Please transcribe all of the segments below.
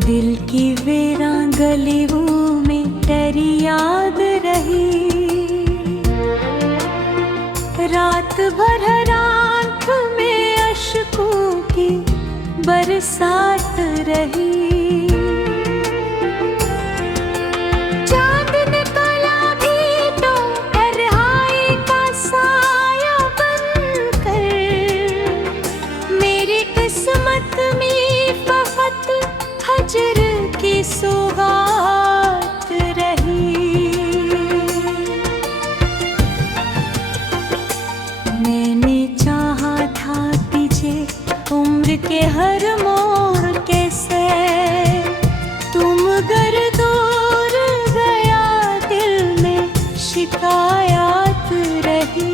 दिल की वीरान गलियों में तेरी याद रही। रात भर हर आँख में अश्कों की बरसात रही। चांद निकला भी तो तन्हाई का साया बनकर। मेरी किस्मत में फकत हजर की सौगात रही। मैंने चाहा था तुझे उम्र के हर मोड़ के से, तुम गर दूर गया दिल में शिकायत रही।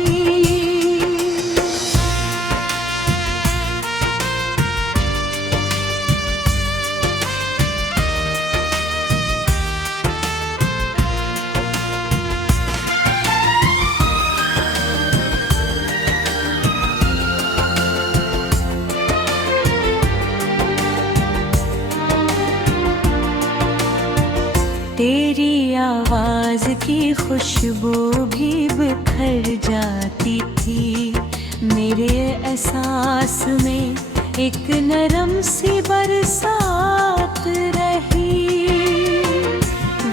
तेरी आवाज की खुशबू भी बिखर जाती थी। मेरे एहसास में एक नरम सी बरसात रही।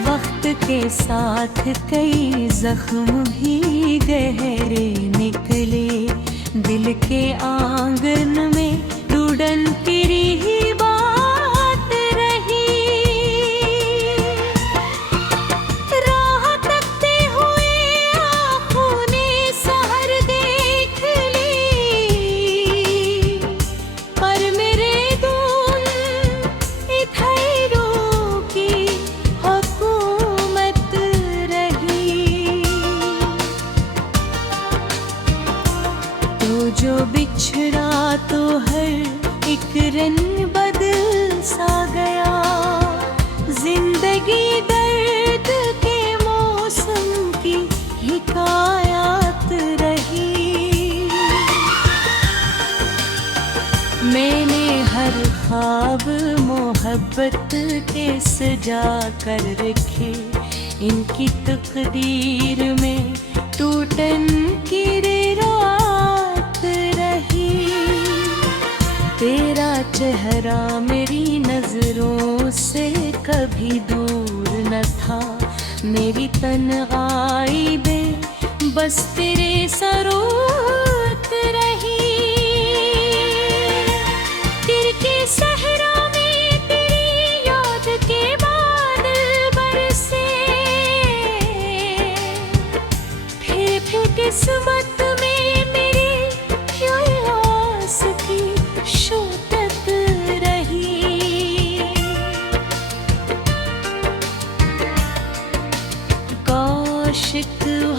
वक्त के साथ कई जख्म भी गहरे निकले। दिल के आंगन में रुड़न तेरी ही बात रही। राह तकते हुए आँखों ने सहर देख ली, पर मेरे दूर इधरों की हुकूमत रही। तो जो बिछड़ा तो हर एक रंग बदल सा गया। जिंदगी दर्द के मौसम की हिकायत रही। मैंने हर ख्वाब मोहब्बत के सजा कर रखे। इनकी तकदीर में टूटन की रात रही। तेरा चेहरा मेरी नजरों से कभी दूर न था। मेरी तन्हाई में बस तेरे सरोत रही। तिर के सहरा में तेरी याद के बादल बरसे। फिर किस्मत में मेरी आस की शोटत रही। काश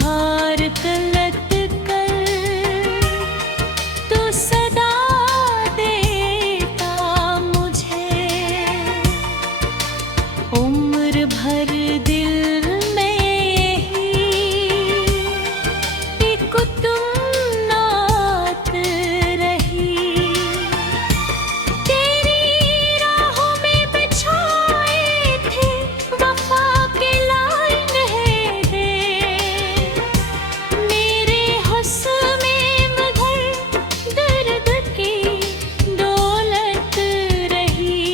हार गलत कर तो सदा देता मुझे। उम्र भर दिल में यही तुम नात रही। तेरी राहों में बिछाए थे वफा के लाइन है। मेरे हुस्न में मगर दर्द की दौलत रही।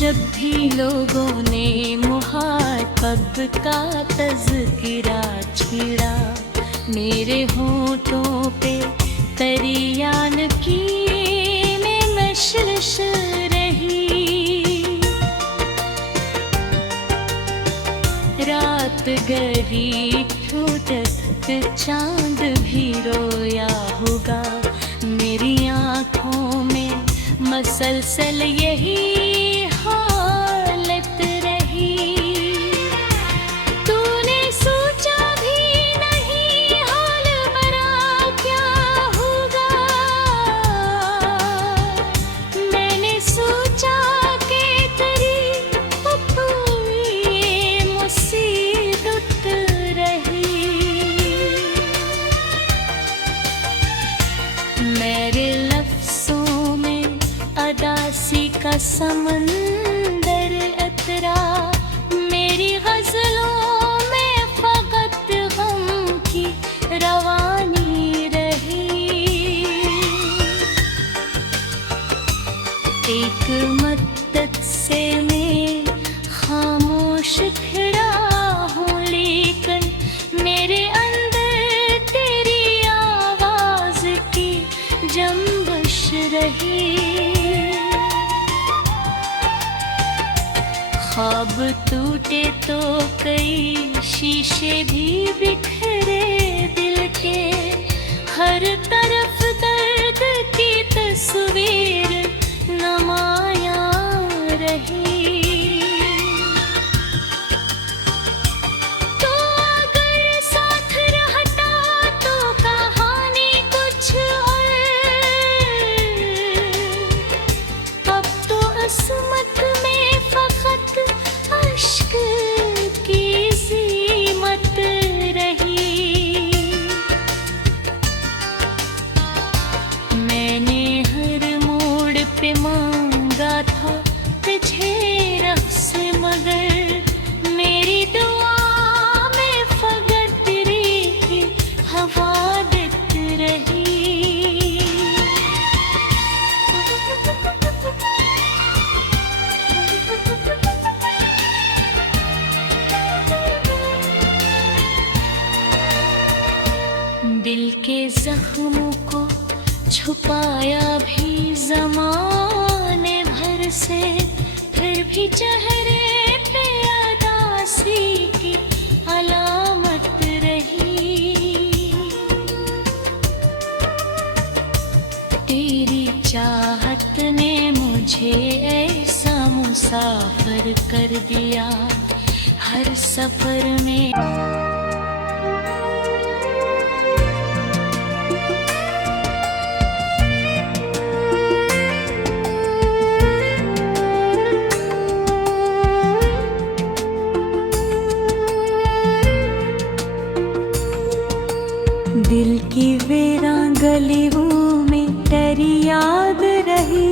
जब भी लोगों ने मुहाबत का तज़किरा छेड़ा, मेरे होठों पे तरियान की में मशरश रही। रात गहरी छूटत चांद भी रोया होगा। मेरी आँखों में मसलसल यही हालत रही। तूने सोचा भी नहीं हाल मेरा क्या होगा। मैंने सोचा कि तेरी ऊपर ये मुसीबत रही। मेरे लफ्ज़ों में समंदर अतरा, मेरी गजलों में फकत गम की रवानी रही। एक मद्दत से मैं खामोश खड़ा हूँ, लेकिन मेरे अंदर तेरी आवाज की जंबश रही। ख्वाब टूटे तो कई शीशे भी बिखरे दिल के, हर तरफ दर्द की तस्वीर नुमायां रही। तो अगर साथ रहता तो कहानी कुछ और, अब तो अस्मत में फकत अश्क की ज़ीमत रही। मैंने हर मोड़ पे मांगा था तुझे रक्स, मगर मेरी दुआ में फकत तेरी की हवादत रही। दिल के जख्मों को छुपाया भी ज़माने भर से, फिर भी चेहरे पे उदासी की अलामत रही। तेरी चाहत ने मुझे ऐसा मुसाफिर कर दिया, हर सफर में दिल की वीरान गलियों में तेरी याद रही।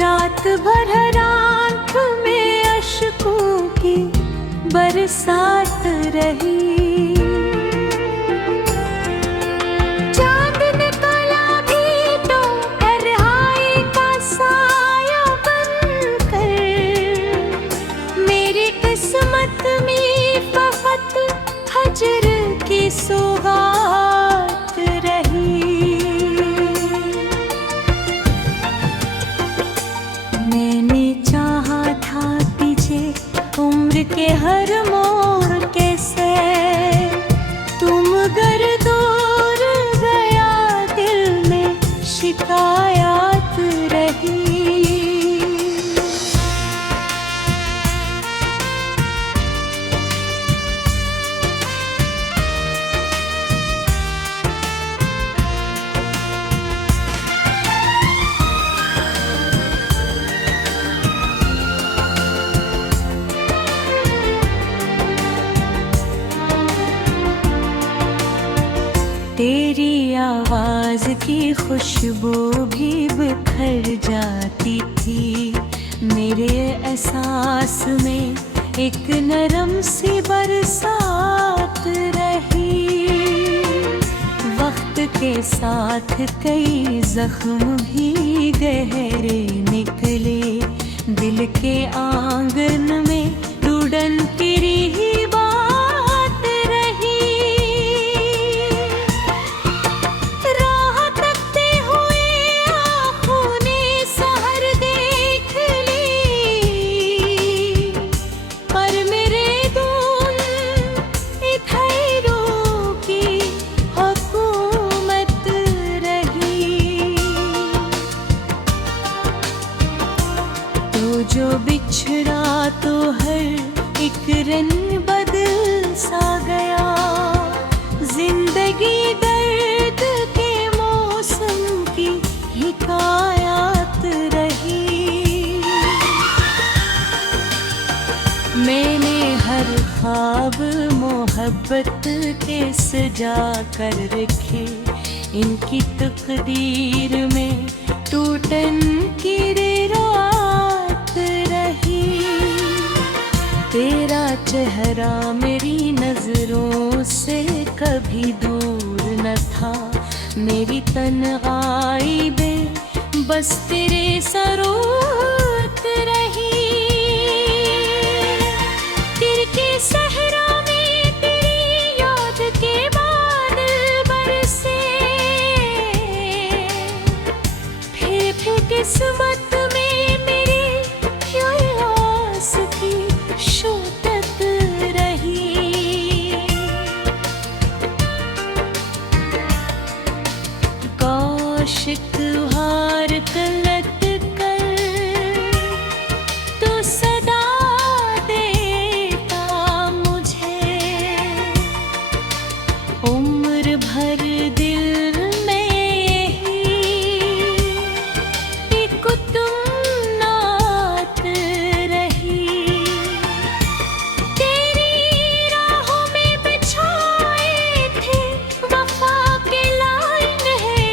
रात भर हर आँख में अश्कों की बरसात रही। चाँद निकला भी तो तन्हाई का साया बनकर, मेरी किस्मत में फकत हजर की सौगात रही। मैंने चाहा था तुझे उम्र के हर मोड़ के से, तुम गर दूर गया दिल में शिकायत रही। तेरी आवाज की खुशबू भी बिखर जाती थी, मेरे एहसास में एक नरम सी बरसात रही। वक्त के साथ कई जख्म भी गहरे निकले, दिल के आंगन में रुड़न तेरी ही बात रही। राह तकते हुए आँखों ने सहर देख ली, पर मेरे दून इधरों की हुकूमत रही। तो जो बिछड़ा तो हर एक रंग बदल सा गया, जिंदगी दर्द के मौसम की हिकायत रही। मैंने हर ख्वाब मोहब्बत के सजा कर रखे, इनकी तकदीर में टूटन की रात रही। तेरा चेहरा मेरी नजरों से कभी दूर न था। मेरी तन्हाई में बस तेरे सरोत रही। तिर के सहरा में तेरी याद के बादल बरसे। फिर किस्मत में मेरी आस की शोधत रही। कौशिक हार गलत कर तो सदा देता मुझे। उम्र भर दिल में यही तुम नात रही। तेरी राहों में बिछाए थे वफा के लाइन है।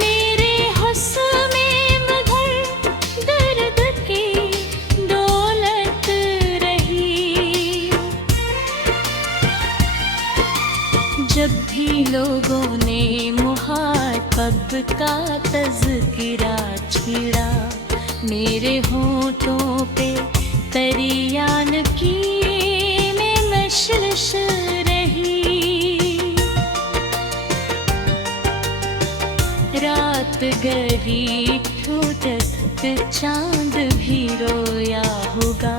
मेरे हुस्न में मगर दर्द की दौलत रही। जब भी लोगों ने मुहाबत का तज़किरा छेड़ा, मेरे होठों पे तरियान की में नश्श रही। रात गहरी ठुठक चांद भी रोया होगा।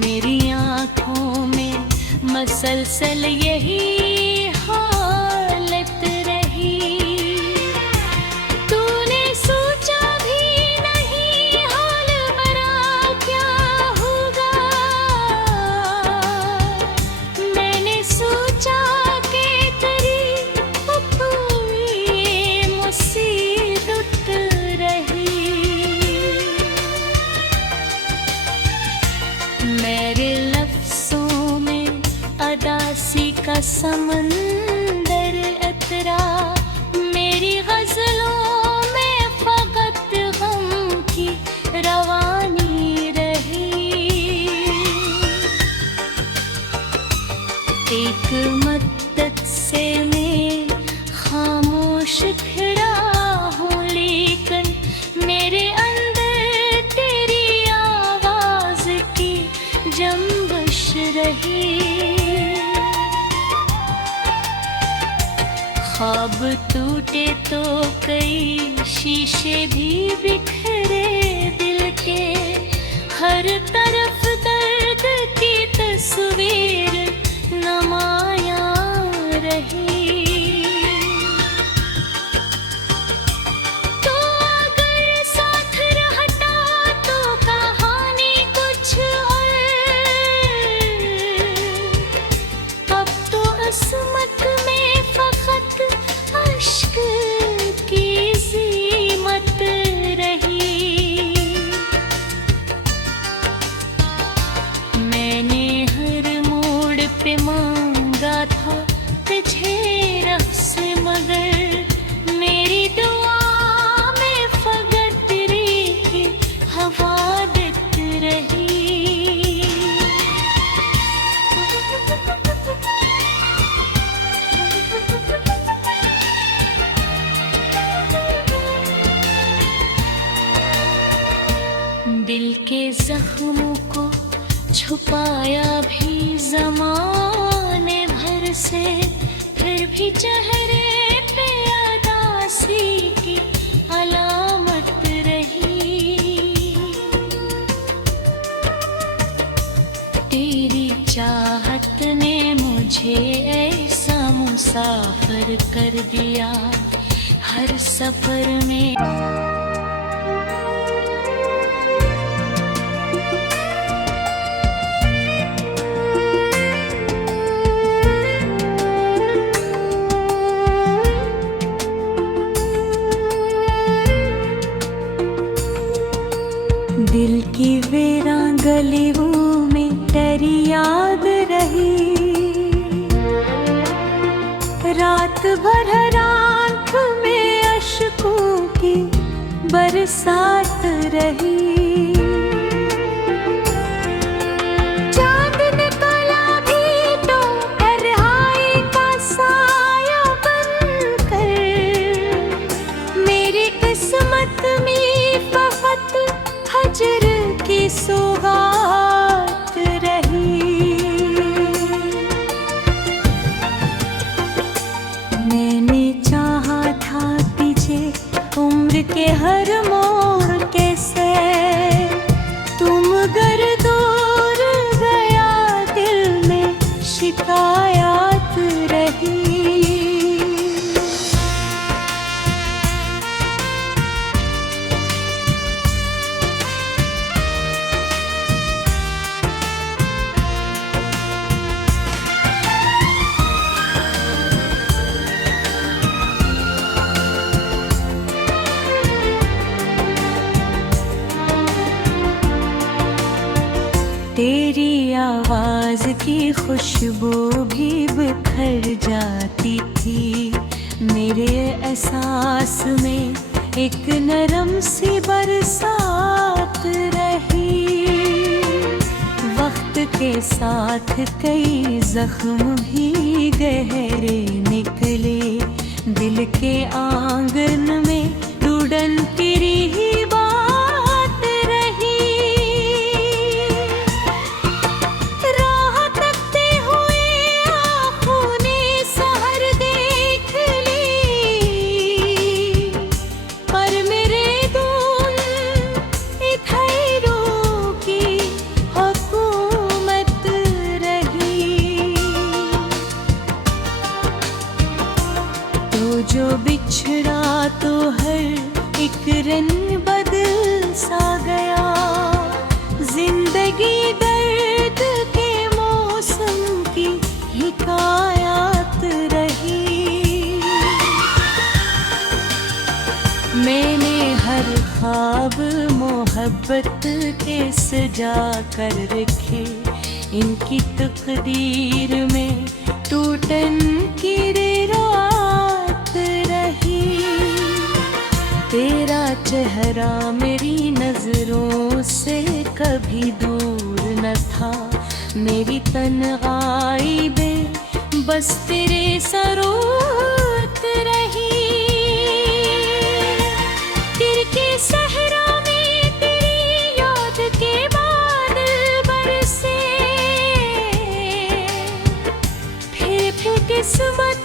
मेरी आँखों में मसलसल यही हालत रही। तूने सोचा भी नहीं हाल मेरा क्या होगा। मैंने सोचा कि तेरी अपनी मुसीबत रही। मेरे लफ्ज़ों में अदासी का समंदर अतरा। मेरी गज़लों में फ़क़त गम की रवानी रही। एक मद्दत से मैं खामोश खड़ा हूँ, लेकिन मेरे अंदर तेरी आवाज़ की जंबश रही। ख्वाब टूटे तो कई शीशे भी बिखरे दिल के। हर तरफ दर्द की तस्वीर नुमायां रही। तो अगर साथ रहता तो कहानी कुछ और। अब तो अस्मत में फ़क़त अश्क की ज़ीमत रही। मैंने हर मोड़ पे मांगा था तुझे रब से, मगर मेरी दुआ में फ़क़त तेरी ही हवा दिख रही। दिल के जख्मों को छुपाया भी ज़माने भर से, फिर भी चेहरे पे अदासी की अलामत रही। तेरी चाहत ने मुझे ऐसा मुसाफिर कर दिया हर सफर में। दिल की वीरान गलियों में तेरी याद रही। रात भर हर आँख में अश्क बरसात रही। चांद निकला भी तो तन्हाई का साया बनकर, मेरी किस्मत में फकत हजर की सौगात रही। मैंने चाहा था तुझे उम्र के हर मोड़ के से, तुम गर दूर गया दिल में शिकायत रही। तेरी आवाज की खुशबू भी बिखर जाती थी मेरे एहसास में, एक नरम सी बरसात रही। वक्त के साथ कई जख्म भी गहरे निकले, दिल के आंगन में रुड़न तेरी ही जो बिछड़ा तो हर एक रंग बदल सा गया। जिंदगी दर्द के मौसम की हिकायत रही। मैंने हर ख्वाब मोहब्बत के सजा कर रखे, इनकी तकदीर में टूटन की तेरा चेहरा मेरी नजरों से कभी दूर न था, मेरी तन्हाई में बस तेरे सरोत रही। तिरके सहरा में तेरी याद के बादल बरसे, फिर किस्मत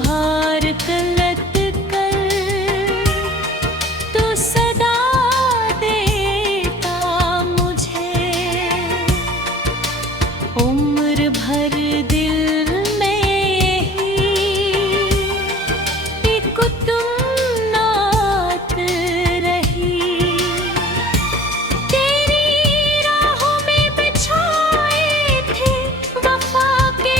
हार गलत कर तो सदा देता मुझे, उम्र भर दिल में ही एक तुम नात रही। तेरी राहों में बिछाए थे वफा के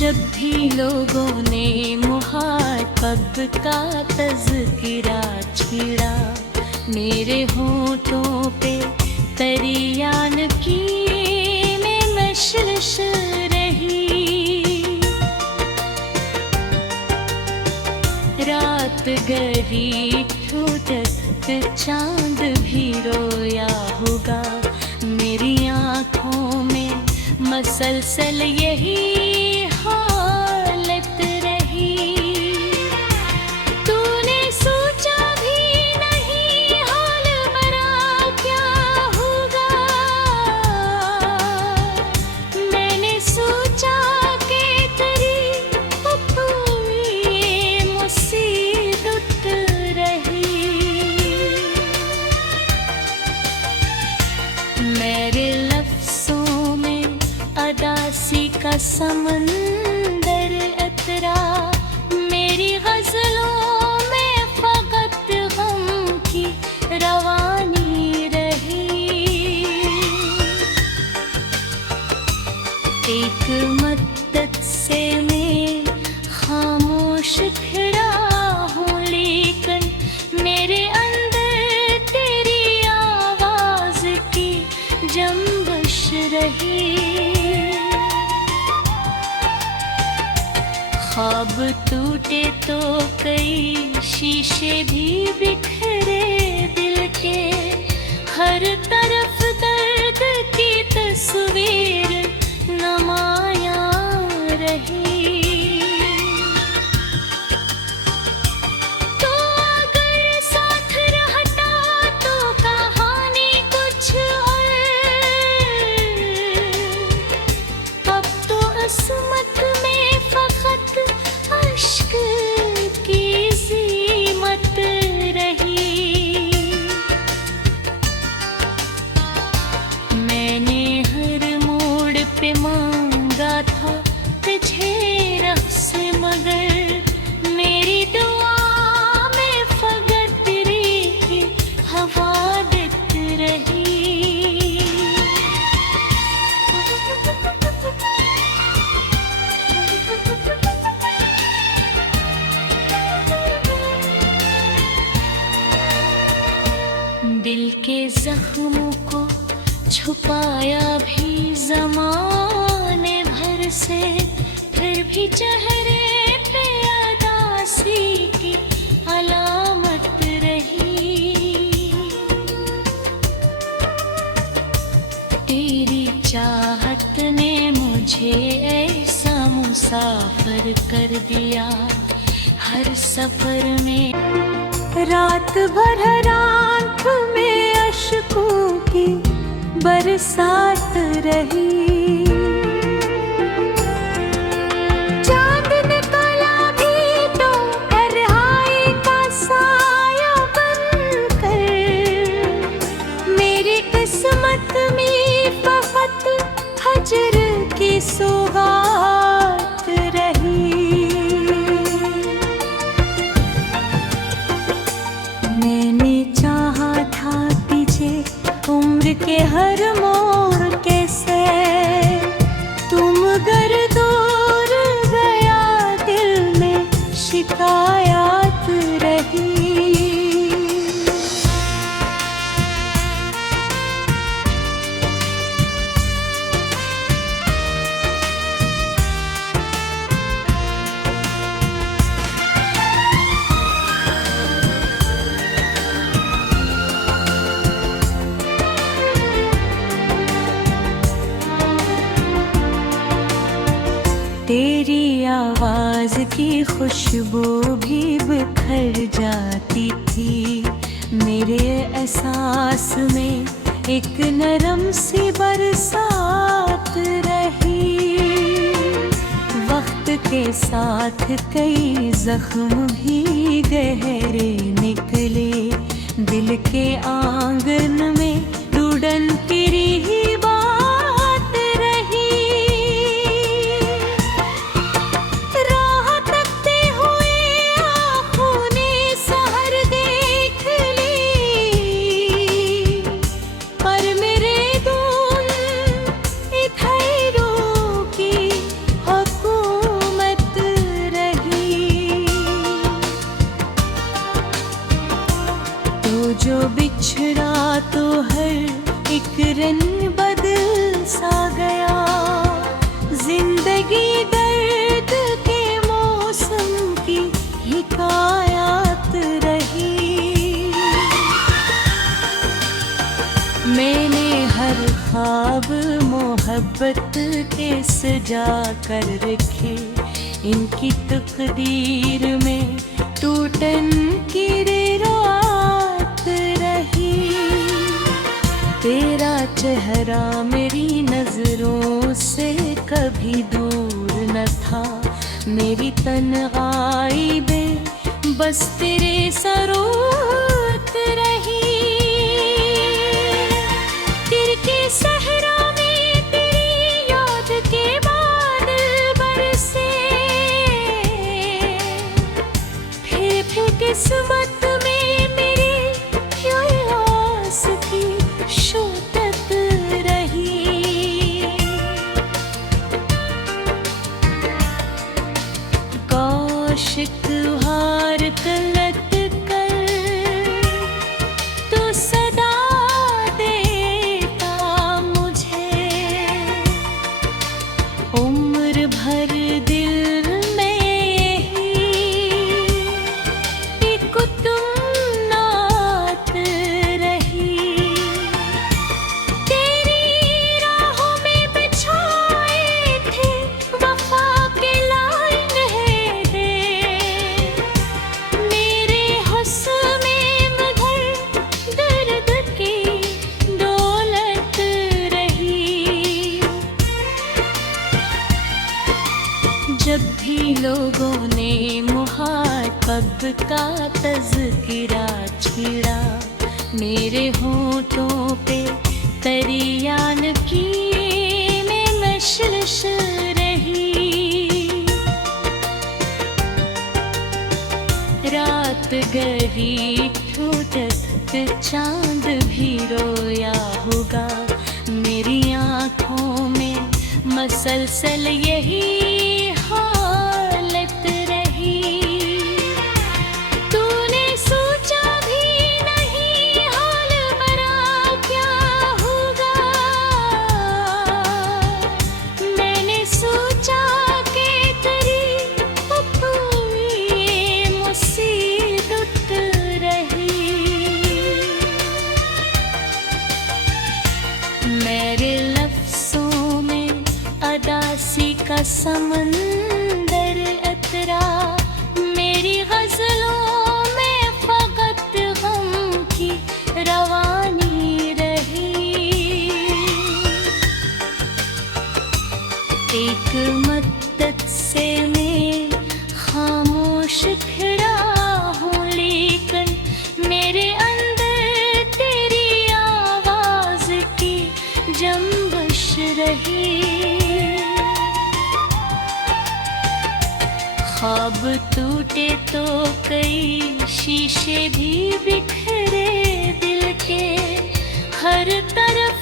जब भी लोगों ने मुहाबत का तज़किरा छेड़ा, मेरे होठों पे तरियान की में मशरश रही। रात गरी ठुठक चांद भी रोया होगा, मेरी आँखों में मसलसल यही हालत रही। तूने सोचा भी नहीं हाल मेरा क्या होगा, मैंने सोचा कि तेरी ये मुसीबत रही। मेरे लफ्ज़ों में अदासी का समंदर तो कई शीशे भी बिखरे दिल के, हर तरफ दर्द की तस्वीर नमाया रही। तो अगर साथ रहता तो कहानी कुछ और, अब तो अस्मत में फकत अश्क की ज़ीमत रही। मैंने हर मोड़ पे मांगा था तुझे रब से, मगर मेरी दुआ में फकत तेरी ही हवा देती रही। दिल के जख्मों को छुपाया भी ज़माने भर से, फिर भी चेहरे पे उदासी की अलामत रही। तेरी चाहत ने मुझे ऐसा मुसाफिर कर दिया, हर सफर में रात भर आँख में अश्कों की बरसात रही। चाँद निकला भी तो तन्हाई का साया बनकर, मेरी किस्मत में फकत हजर की सौगात रही। मैंने चाहा था तुझे उम्र के हर मोड़ के से, तुम गर दूर गया दिल में शिकायत रही। तेरी आवाज़ की खुशबू भी बिखर जाती थी, मेरे एहसास में एक नरम सी बरसात रही। वक्त के साथ कई जख्म भी गहरे निकले, दिल के आंगन में रुड़न तेरी ही बात रही। राह तकते हुए आँखों ने सहर देख ली, पर मेरे दून इधरों की हुकूमत रही। तो जो बिछड़ा तो हर एक रंग बदल सा गया, जिंदगी दर्द के मौसम की हिकायत रही। मैंने हर ख्वाब मोहब्बत के सजा कर रखे, इनकी तकदीर में टूटन की रात रही। तेरा चेहरा मेरी नजरों से कभी दूर न था, मेरी तन्हाई में बस तेरे सरोत रही। तिर के सहरा में तेरी याद के बादल बरसे, फिर किस्मत में मेरी आस की शोदत रही। कौशिक हार कलत कर तो सदा देता मुझे, उम्र भर दिल में यही का तज़किरा छिड़ा, मेरे होठों पे तरियान की में मशरश रही। रात गहरी छूटत चांद भी रोया होगा, मेरी आँखों में मसलसल यही हालत रही। तूने सोचा भी नहीं हाल मेरा क्या होगा, मैंने सोचा कि तेरी ये मुसीबत रही। मेरे लफ्ज़ों में अदासी का समंदर अतरा, मेरी गज़लों में फ़क़त गम की रवानी रही। एक मद्दत से मैं खामोश खड़ा हूँ, लेकिन मेरे अंदर तेरी आवाज़ की जंबश रही। ख्वाब टूटे तो कई शीशे भी बिखरे दिल के, हर तरफ